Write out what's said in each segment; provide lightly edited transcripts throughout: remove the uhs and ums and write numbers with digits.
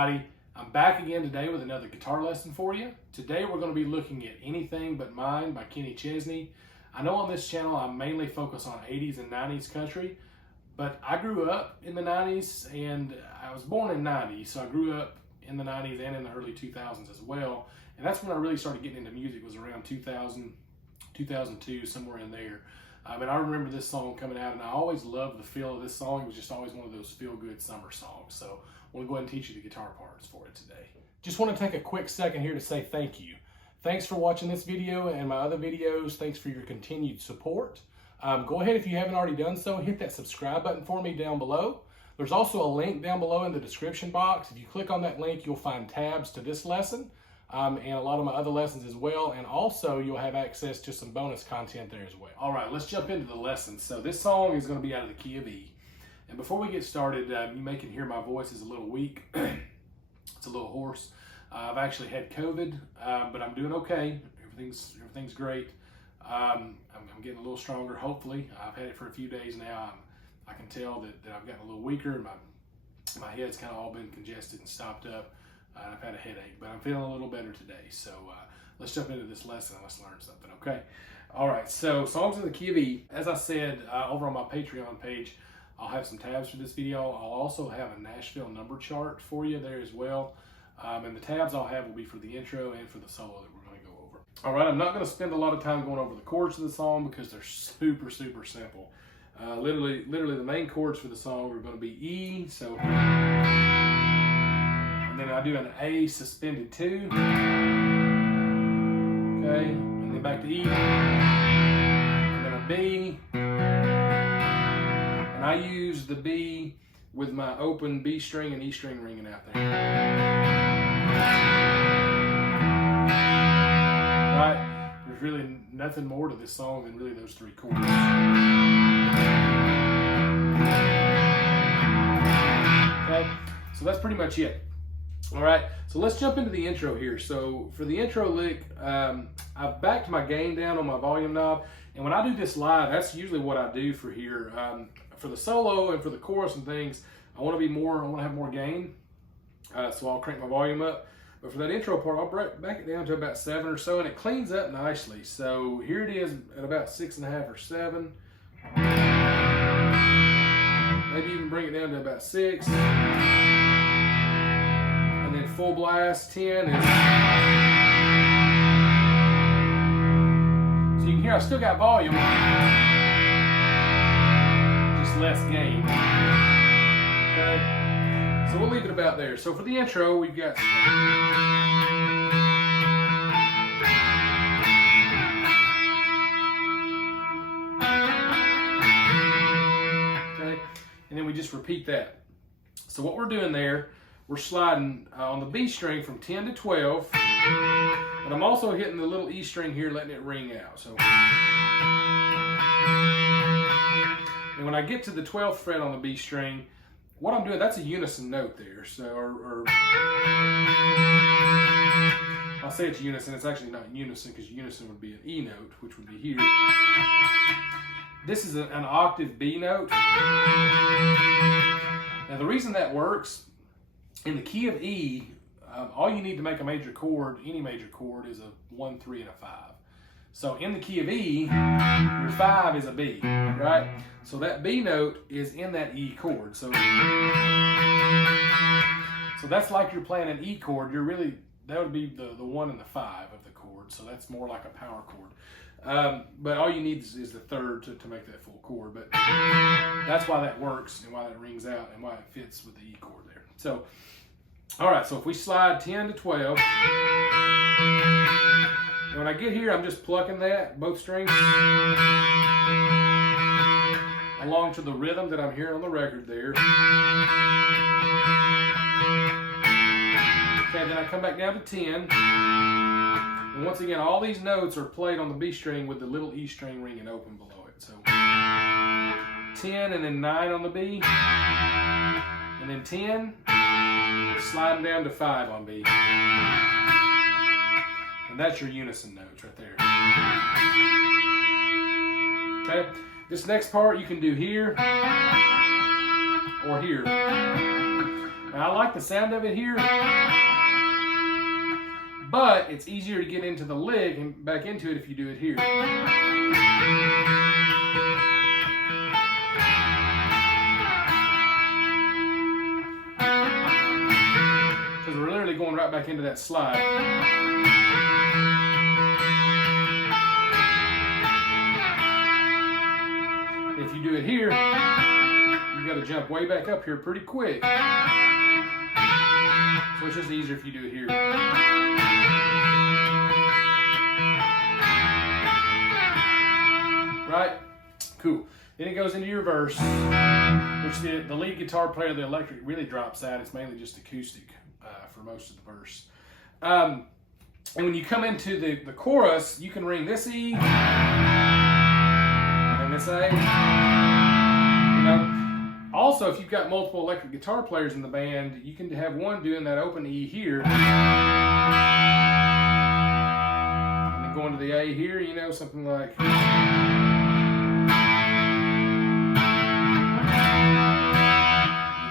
Rhody. I'm back again today with another guitar lesson for you. Today we're going to be looking at Anything But Mine by Kenny Chesney. I know on this channel I mainly focus on 80s and 90s country, but I grew up in the 90s and I was born in 90, so I grew up in the 90s and in the early 2000s as well. And that's when I really started getting into music, was around 2000, 2002, somewhere in there. And I remember this song coming out, and I always loved the feel of this song. It was just always one of those feel-good summer songs. So I want to go ahead and teach you the guitar parts for it today. Just want to take a quick second here to say thank you. Thanks for watching this video and my other videos. Thanks for your continued support. Go ahead, if you haven't already done so, hit that subscribe button for me down below. There's also a link down below in the description box. If you click on that link, you'll find tabs to this lesson. And a lot of my other lessons as well, and also you'll have access to some bonus content there as well. All right, let's jump into the lesson. So this song is going to be out of the key of E. And before we get started, you may can hear my voice is a little weak. It's a little hoarse. I've actually had COVID, but I'm doing okay. Everything's great. I'm getting a little stronger, hopefully. I've had it for a few days now. I can tell that I've gotten a little weaker. My head's kind of all been congested and stopped up. I've had a headache, but I'm feeling a little better today. So let's jump into this lesson and let's learn something, okay? All right, so songs in the key of E. As I said, over on my Patreon page, I'll have some tabs for this video. I'll also have a Nashville number chart for you there as well. And the tabs I'll have will be for the intro and for the solo that we're going to go over. All right, I'm not going to spend a lot of time going over the chords of the song because they're super, super simple. Literally the main chords for the song are going to be E, so... And then I do an A suspended 2, okay, and then back to E, and then a B, and I use the B with my open B string and E string ringing out there. Right, there's really nothing more to this song than really those three chords. Okay, so that's pretty much it. All right, so let's jump into the intro here. So for the intro lick, I've backed my gain down on my volume knob, and when I do this live, that's usually what I do for here. For the solo and for the chorus and things, I want to have more gain, so I'll crank my volume up. But for that intro part, I'll back it down to about 7 or so, and it cleans up nicely. So here it is at about 6.5 or 7. Maybe even bring it down to about 6. And then full blast 10 is, so you can hear I still got volume, just less gain. Okay, so we'll leave it about there. So for the intro, we've got okay, and then we just repeat that. So what we're doing there, we're sliding on the B string from 10 to 12, but I'm also hitting the little E string here, letting it ring out. So, and when I get to the 12th fret on the B string, what I'm doing, that's a unison note there. So, I'll say it's unison. It's actually not unison because unison would be an E note, which would be here. This is an octave B note. Now the reason that works, in the key of E, all you need to make a major chord, any major chord, is a 1, 3, and a 5. So in the key of E, your 5 is a B, right? So that B note is in that E chord. So that's like you're playing an E chord. That would be the 1 and the 5 of the chord. So that's more like a power chord. But all you need is the third to make that full chord. But that's why that works and why that rings out and why it fits with the E chord there. So, all right, so if we slide 10 to 12, and when I get here, I'm just plucking that, both strings, along to the rhythm that I'm hearing on the record there. Okay, then I come back down to 10. And once again, all these notes are played on the B string with the little E string ringing open below it. So 10 and then 9 on the B, and then 10, sliding down to 5 on B. And that's your unison notes right there. Okay, this next part you can do here or here. Now, I like the sound of it here, but it's easier to get into the lick and back into it if you do it here. Because we're literally going right back into that slide. If you do it here, you got to jump way back up here pretty quick. So it's just easier if you do it here. Right? Cool. Then it goes into your verse, which the lead guitar player, the electric, really drops out. It's mainly just acoustic for most of the verse. And when you come into the chorus, you can ring this E and this A. You know? Also, if you've got multiple electric guitar players in the band, you can have one doing that open E here, and then going to the A here, you know, something like, you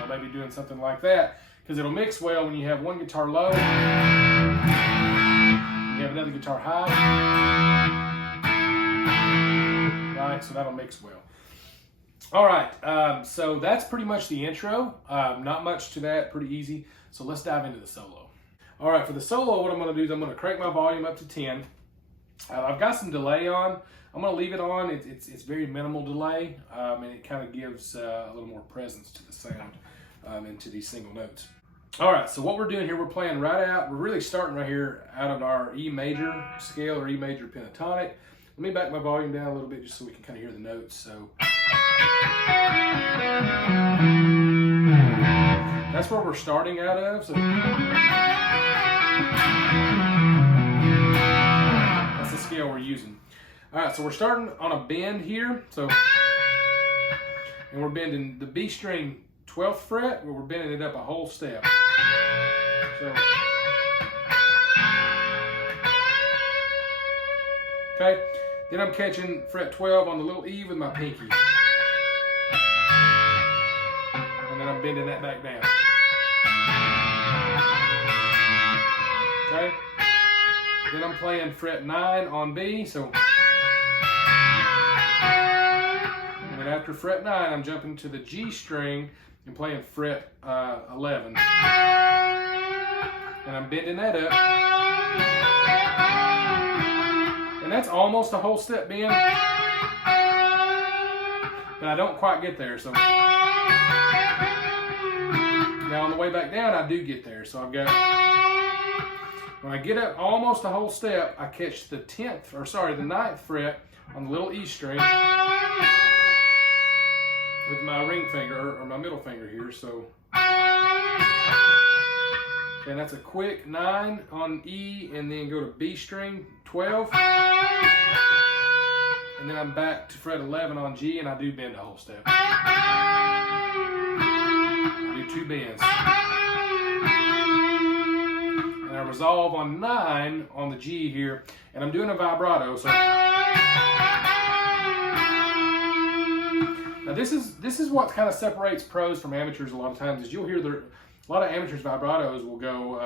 know, maybe doing something like that, because it'll mix well when you have one guitar low, you have another guitar high, right? So that'll mix well. All right, so that's pretty much the intro. Not much to that, pretty easy. So let's dive into the solo. All right, for the solo, what I'm going to do is I'm going to crank my volume up to 10. I've got some delay on. I'm going to leave it on. It's very minimal delay, and it kind of gives a little more presence to the sound and to these single notes. All right, so what we're doing here, we're playing right out. We're really starting right here out of our E major scale or E major pentatonic. Let me back my volume down a little bit just so we can kind of hear the notes. So that's where we're starting out of. So that's the scale we're using. All right, so we're starting on a bend here. So, and we're bending the B string 12th fret, where we're bending it up a whole step. So, okay. Then I'm catching fret 12 on the little E with my pinky. And then I'm bending that back down. Okay? Then I'm playing fret 9 on B, so. And then after fret 9, I'm jumping to the G string and playing fret 11. And I'm bending that up. And that's almost a whole step bend, but I don't quite get there. So now on the way back down, I do get there. So I've got, when I get up almost a whole step, I catch the 9th fret on the little E string with my ring finger or my middle finger here. So, and that's a quick 9 on E, and then go to B string 12, and then I'm back to fret 11 on G, and I do bend a whole step. I do 2 bends, and I resolve on 9 on the G here, and I'm doing a vibrato. So now this is what kind of separates pros from amateurs a lot of times. Is you'll hear a lot of amateurs vibratos will go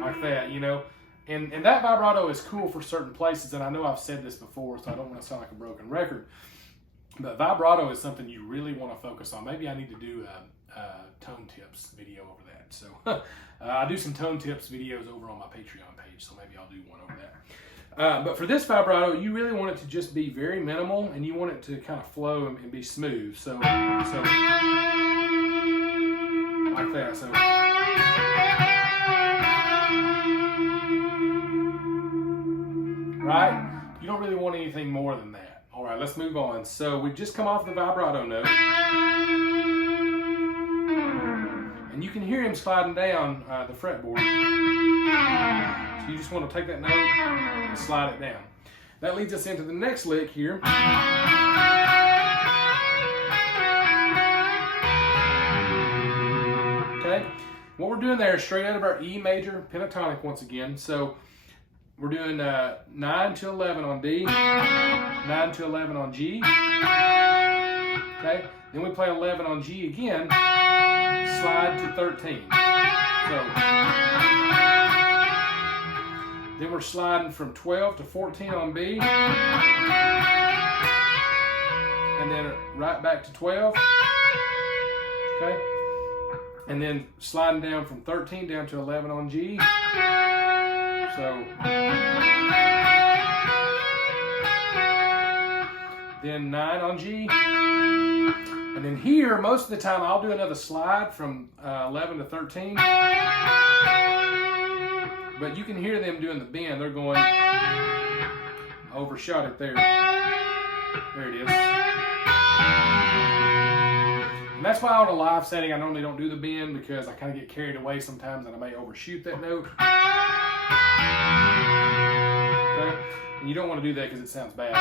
like that, you know, and that vibrato is cool for certain places, and I know I've said this before, so I don't want to sound like a broken record, but vibrato is something you really want to focus on. Maybe I need to do a tone tips video over that. So I do some tone tips videos over on my Patreon page, so maybe I'll do one over that. But for this vibrato, you really want it to just be very minimal, and you want it to kind of flow and be smooth. So like that. So right? You don't really want anything more than that. All right, let's move on. So we've just come off the vibrato note, and you can hear him sliding down the fretboard. So you just want to take that note and slide it down. That leads us into the next lick here. Okay, what we're doing there is straight out of our E major pentatonic once again. So we're doing 9 to 11 on D, 9 to 11 on G. Okay, Then we play 11 on G again, slide to 13. So then we're sliding from 12 to 14 on B, and then right back to 12. Okay, and then sliding down from 13 down to 11 on G. So then 9 on G. And then here, most of the time, I'll do another slide from 11 to 13. But you can hear them doing the bend. They're going, I overshot it there. There it is. And that's why on a live setting, I normally don't do the bend, because I kind of get carried away sometimes and I may overshoot that note. Okay? And you don't want to do that because it sounds bad.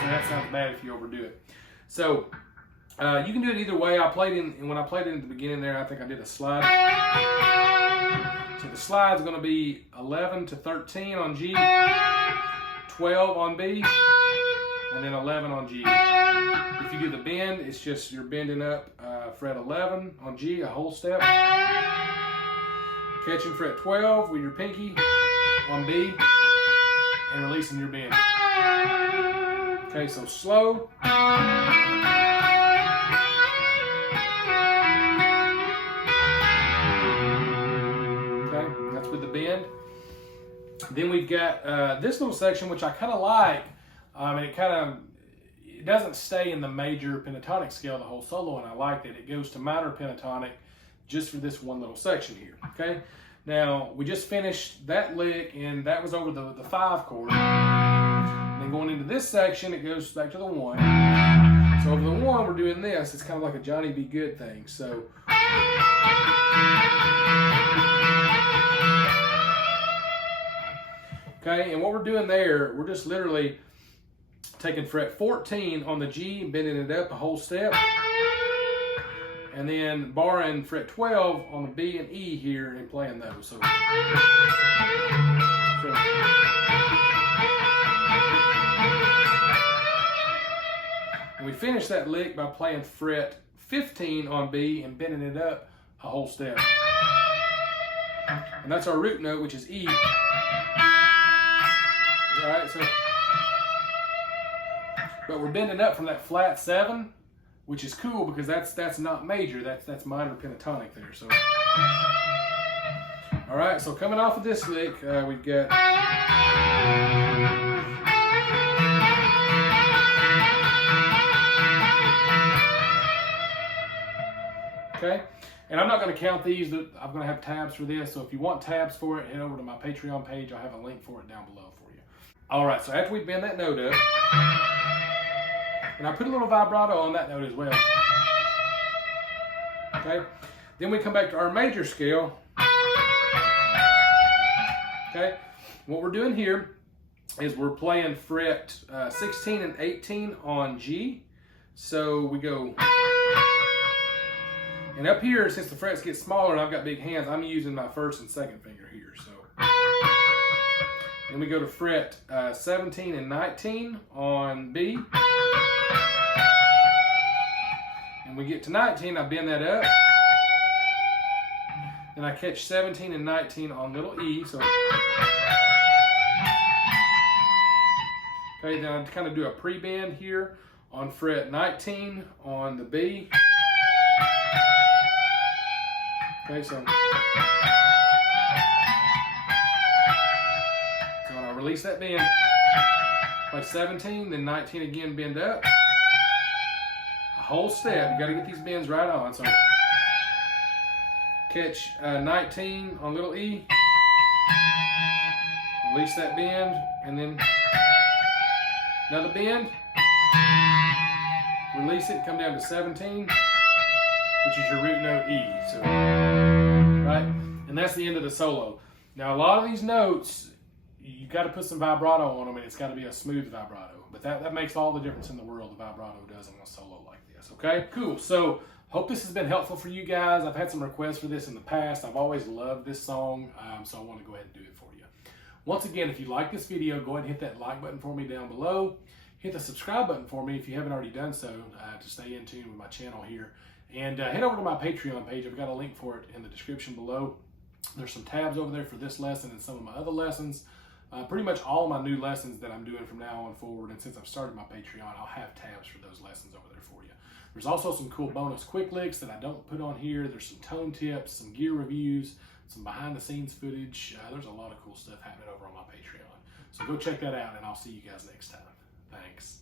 So that sounds bad if you overdo it. So you can do it either way. I played in, when I played it at the beginning there, I think I did a slide. So the slide is going to be 11 to 13 on G, 12 on B, and then 11 on G. If you do the bend, it's just you're bending up fret 11 on G, a whole step. Catching fret 12 with your pinky on B, and releasing your bend. Okay, so slow. Okay, that's with the bend. Then we've got this little section, which I kind of like. And it doesn't stay in the major pentatonic scale the whole solo, and I like that. It goes to minor pentatonic just for this one little section here. Okay, now we just finished that lick, and that was over the 5 chord. And then going into this section, it goes back to the 1. So over the 1, we're doing this. It's kind of like a Johnny B. Good thing. So okay, and what we're doing there, we're just literally taking fret 14 on the G and bending it up a whole step, and then borrowing fret 12 on the B and E here and playing those. So and we finish that lick by playing fret 15 on B and bending it up a whole step. And that's our root note, which is E. Alright, so but we're bending up from that flat 7, which is cool because that's not major, that's minor pentatonic there. So alright, so coming off of this lick, we've got okay, and I'm not going to count these. I'm going to have tabs for this, so if you want tabs for it, head over to my Patreon page. I'll have a link for it down below for you. Alright, so after we bend that note up, and I put a little vibrato on that note as well. Okay, then we come back to our major scale. Okay, what we're doing here is we're playing fret 16 and 18 on G. So we go, and up here, since the frets get smaller and I've got big hands, I'm using my first and second finger here. So then we go to fret 17 and 19 on B. And we get to 19, I bend that up. Then I catch 17 and 19 on little E. So okay, then I kind of do a pre-bend here on fret 19 on the B. Okay, so I release that bend. Play 17, then 19 again, bend up. A whole step. You got to get these bends right on. So catch 19 on little E. Release that bend, and then another bend. Release it, come down to 17, which is your root note E. So, right? And that's the end of the solo. Now, a lot of these notes, you got to put some vibrato on them, and it's got to be a smooth vibrato. But that makes all the difference in the world, the vibrato does on a solo like this. Okay, cool. So, hope this has been helpful for you guys. I've had some requests for this in the past. I've always loved this song, so I want to go ahead and do it for you. Once again, if you like this video, go ahead and hit that like button for me down below. hit the subscribe button for me if you haven't already done so to stay in tune with my channel here. And head over to my Patreon page. I've got a link for it in the description below. There's some tabs over there for this lesson and some of my other lessons. Pretty much all my new lessons that I'm doing from now on forward, and since I've started my Patreon, I'll have tabs for those lessons over there for you. There's also some cool bonus quick licks that I don't put on here. There's some tone tips, some gear reviews, some behind the scenes footage. There's a lot of cool stuff happening over on my Patreon. So go check that out, and I'll see you guys next time. Thanks.